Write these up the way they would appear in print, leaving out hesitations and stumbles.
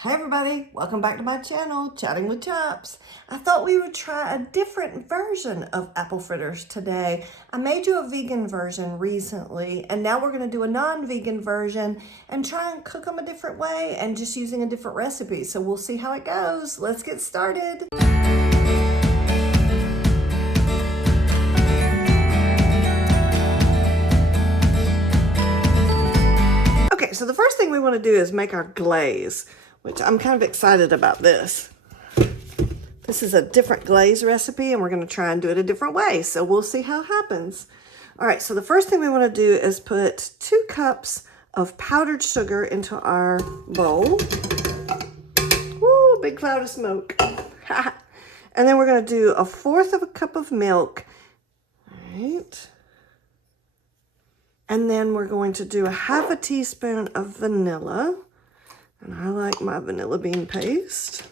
Hey everybody, welcome back to my channel, Chatting with Chops. I thought we would try a different version of apple fritters today. I made you a vegan version recently, and now we're going to do a non-vegan version and try and cook them a different way and just using a different recipe. So we'll see how it goes. Let's get started. Okay, so the first thing we want to do is make our glaze, which I'm kind of excited about this. This is a different glaze recipe and we're going to try and do it a different way. So we'll see how it happens. All right, so the first thing we want to do is put 2 cups of powdered sugar into our bowl. Woo, big cloud of smoke. And then we're going to do 1/4 cup of milk. All right. And then we're going to do 1/2 teaspoon of vanilla. And I like my vanilla bean paste.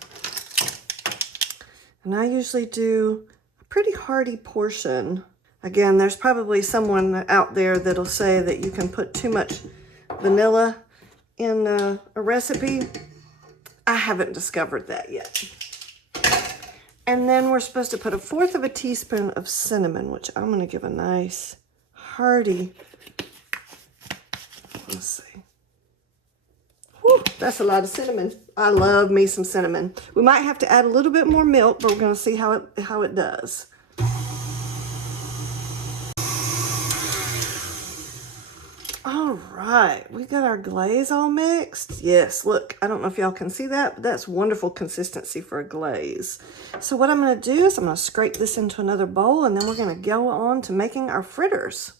And I usually do a pretty hearty portion. Again, there's probably someone out there that'll say that you can put too much vanilla in a recipe. I haven't discovered that yet. And then we're supposed to put 1/4 teaspoon of cinnamon, which I'm going to give a nice hearty. Let's see. Whew, that's a lot of cinnamon. I love me some cinnamon. We might have to add a little bit more milk, but we're going to see how it does. All right, we got our glaze all mixed. Yes, look, I don't know if y'all can see that, but that's wonderful consistency for a glaze. So what I'm going to do is I'm going to scrape this into another bowl, and then we're going to go on to making our fritters.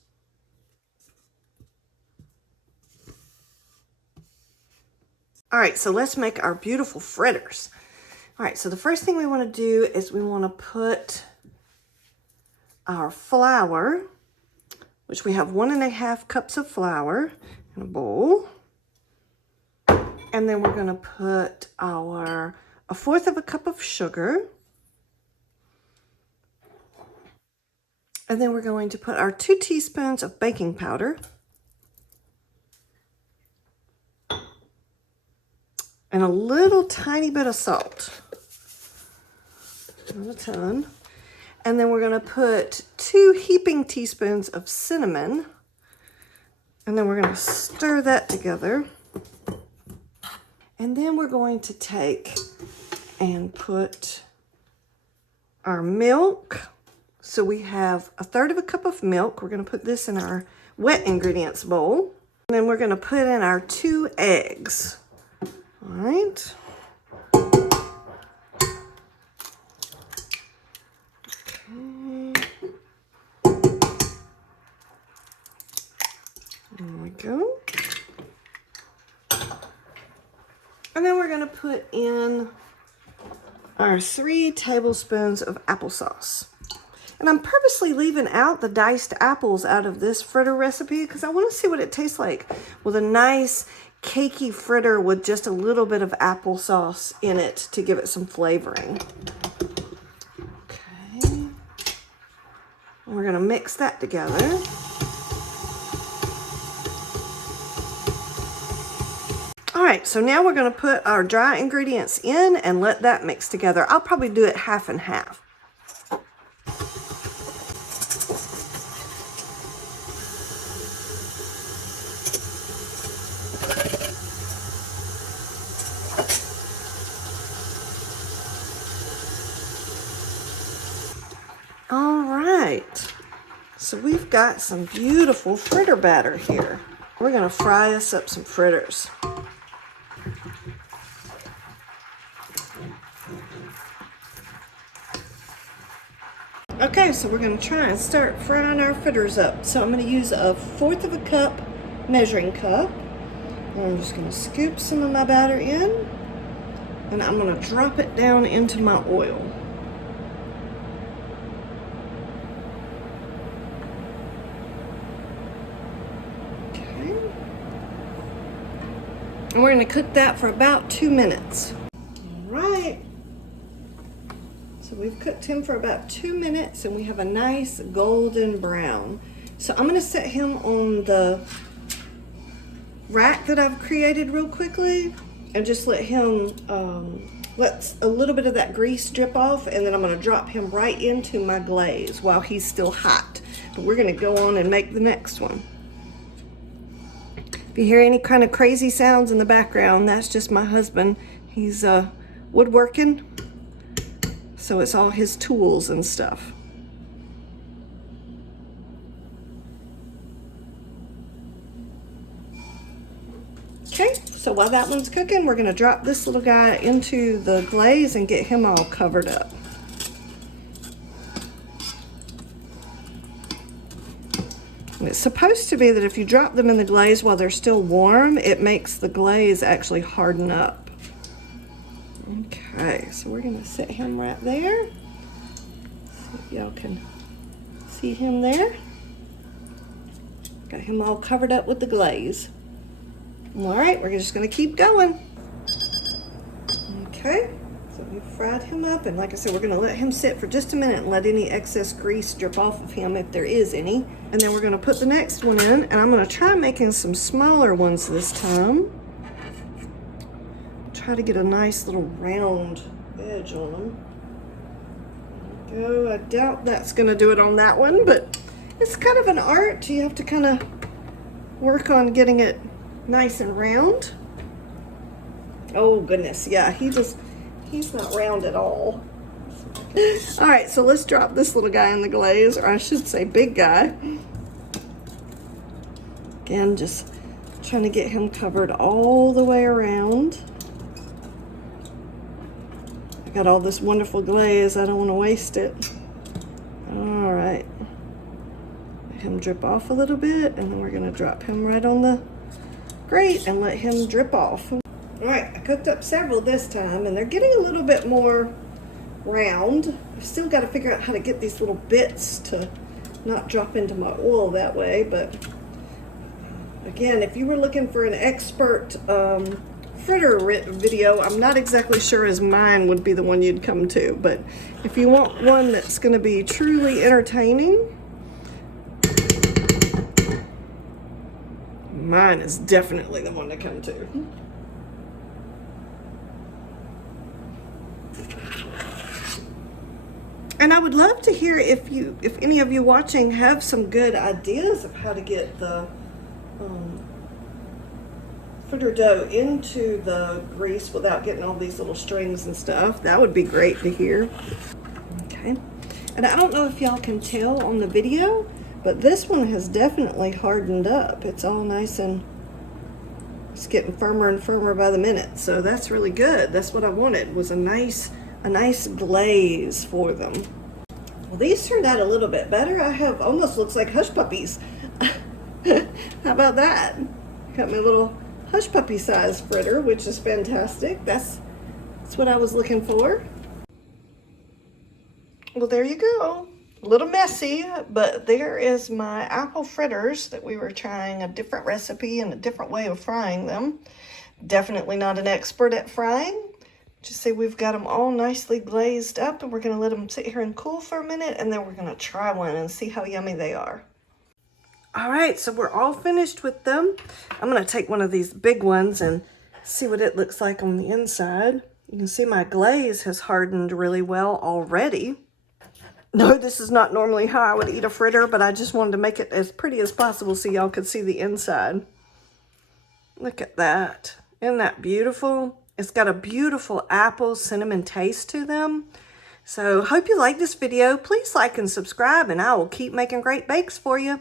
All right, so let's make our beautiful fritters. All right, so the first thing we want to do is we want to put our flour, which we have 1½ cups of flour in a bowl. And then we're going to put our 1/4 cup of sugar. And then we're going to put our 2 teaspoons of baking powder. And a little tiny bit of salt, not a ton. And then we're going to put 2 heaping teaspoons of cinnamon. And then we're going to stir that together. And then we're going to take and put our milk. So we have 1/3 cup of milk. We're going to put this in our wet ingredients bowl. And then we're going to put in our 2 eggs. All right. Okay. There we go. And then we're going to put in our 3 tablespoons of applesauce. And I'm purposely leaving out the diced apples out of this fritter recipe because I want to see what it tastes like with a nice cakey fritter with just a little bit of applesauce in it to give it some flavoring. Okay. And we're going to mix that together. All right, so now we're going to put our dry ingredients in and let that mix together. I'll probably do it half and half. All right, so we've got some beautiful fritter batter here. We're going to fry us up some fritters. Okay, so we're going to try and start frying our fritters up. So I'm going to use 1/4 cup measuring cup. And I'm just going to scoop some of my batter in, and I'm going to drop it down into my oil. And we're going to cook that for about 2 minutes. All right. So we've cooked him for about 2 minutes and we have a nice golden brown. So I'm going to set him on the rack that I've created real quickly, and just let him, let a little bit of that grease drip off, and then I'm gonna drop him right into my glaze while he's still hot. But we're gonna go on and make the next one. If you hear any kind of crazy sounds in the background, that's just my husband. He's woodworking, so it's all his tools and stuff. Okay, so while that one's cooking, we're gonna drop this little guy into the glaze and get him all covered up. And it's supposed to be that if you drop them in the glaze while they're still warm, it makes the glaze actually harden up. Okay, so we're gonna set him right there. See if y'all can see him there. Got him all covered up with the glaze. All right, we're just gonna keep going. Okay, so we fried him up, and like I said, we're gonna let him sit for just a minute and let any excess grease drip off of him if there is any. And then we're gonna put the next one in, and I'm gonna try making some smaller ones this time. Try to get a nice little round edge on them. There we go. I doubt that's gonna do it on that one, but it's kind of an art. You have to kind of work on getting it nice and round. Oh goodness, yeah, he's not round at all. All right, so let's drop this little guy in the glaze, or I should say big guy. Again, just trying to get him covered all the way around. I got all this wonderful glaze, I don't want to waste it. All right, let him drip off a little bit, and then we're gonna drop him right on the grate and let him drip off. All right, I cooked up several this time, and they're getting a little bit more round. I've still got to figure out how to get these little bits to not drop into my oil that way, but again, if you were looking for an expert fritter video, I'm not exactly sure as mine would be the one you'd come to, but if you want one that's going to be truly entertaining, mine is definitely the one to come to. And I would love to hear if any of you watching have some good ideas of how to get the fritter dough into the grease without getting all these little strings and stuff. That would be great to hear. Okay, and I don't know if y'all can tell on the video, but this one has definitely hardened up. It's all nice and it's getting firmer and firmer by the minute. So that's really good. That's what I wanted, was a nice glaze for them. Well, these turned out a little bit better. I have almost looks like hush puppies. How about that? Got my little hush puppy size fritter, which is fantastic. That's what I was looking for. Well, there you go. A little messy, but there is my apple fritters that we were trying a different recipe and a different way of frying them. Definitely not an expert at frying. Just see, we've got them all nicely glazed up, and we're going to let them sit here and cool for a minute, and then we're going to try one and see how yummy they are. All right, so we're all finished with them. I'm going to take one of these big ones and see what it looks like on the inside. You can see my glaze has hardened really well already. No, this is not normally how I would eat a fritter, but I just wanted to make it as pretty as possible so y'all could see the inside. Look at that. Isn't that beautiful? It's got a beautiful apple cinnamon taste to them. So hope you like this video. Please like and subscribe, and I will keep making great bakes for you.